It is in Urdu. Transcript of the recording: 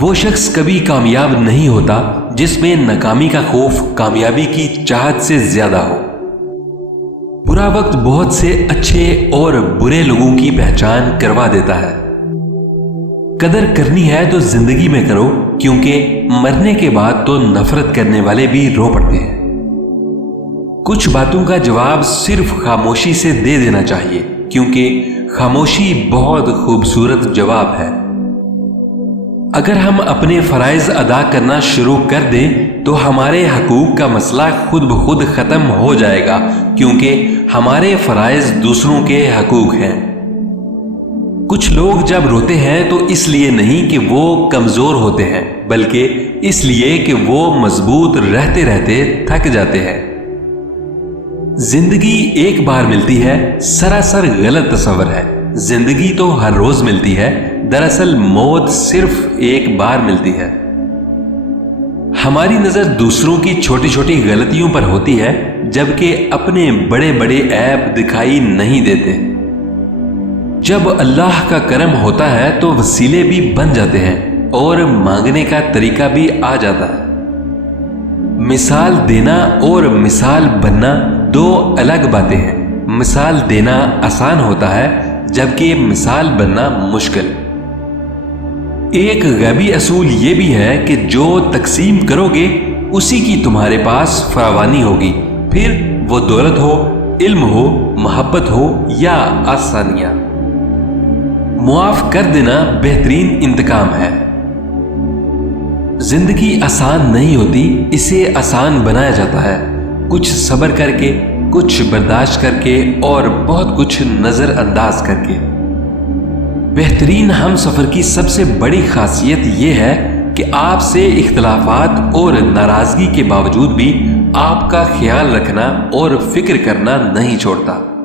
وہ شخص کبھی کامیاب نہیں ہوتا جس میں ناکامی کا خوف کامیابی کی چاہت سے زیادہ ہو۔ برا وقت بہت سے اچھے اور برے لوگوں کی پہچان کروا دیتا ہے۔ قدر کرنی ہے تو زندگی میں کرو، کیونکہ مرنے کے بعد تو نفرت کرنے والے بھی رو پڑتے ہیں۔ کچھ باتوں کا جواب صرف خاموشی سے دے دینا چاہیے، کیونکہ خاموشی بہت خوبصورت جواب ہے۔ اگر ہم اپنے فرائض ادا کرنا شروع کر دیں تو ہمارے حقوق کا مسئلہ خود بخود ختم ہو جائے گا، کیونکہ ہمارے فرائض دوسروں کے حقوق ہیں۔ کچھ لوگ جب روتے ہیں تو اس لیے نہیں کہ وہ کمزور ہوتے ہیں، بلکہ اس لیے کہ وہ مضبوط رہتے رہتے تھک جاتے ہیں۔ زندگی ایک بار ملتی ہے، سراسر غلط تصور ہے۔ زندگی تو ہر روز ملتی ہے، دراصل موت صرف ایک بار ملتی ہے۔ ہماری نظر دوسروں کی چھوٹی چھوٹی غلطیوں پر ہوتی ہے، جبکہ اپنے بڑے بڑے عیب دکھائی نہیں دیتے۔ جب اللہ کا کرم ہوتا ہے تو وسیلے بھی بن جاتے ہیں اور مانگنے کا طریقہ بھی آ جاتا ہے۔ مثال دینا اور مثال بننا دو الگ باتیں ہیں۔ مثال دینا آسان ہوتا ہے، جبکہ مثال بننا مشکل۔ ایک غیبی اصول یہ بھی ہے کہ جو تقسیم کرو گے اسی کی تمہارے پاس فراوانی ہوگی، پھر وہ دولت ہو، علم ہو، محبت ہو یا آسانیاں۔ معاف کر دینا بہترین انتقام ہے۔ زندگی آسان نہیں ہوتی، اسے آسان بنایا جاتا ہے، کچھ صبر کر کے، کچھ برداشت کر کے اور بہت کچھ نظر انداز کر کے۔ بہترین ہم سفر کی سب سے بڑی خاصیت یہ ہے کہ آپ سے اختلافات اور ناراضگی کے باوجود بھی آپ کا خیال رکھنا اور فکر کرنا نہیں چھوڑتا۔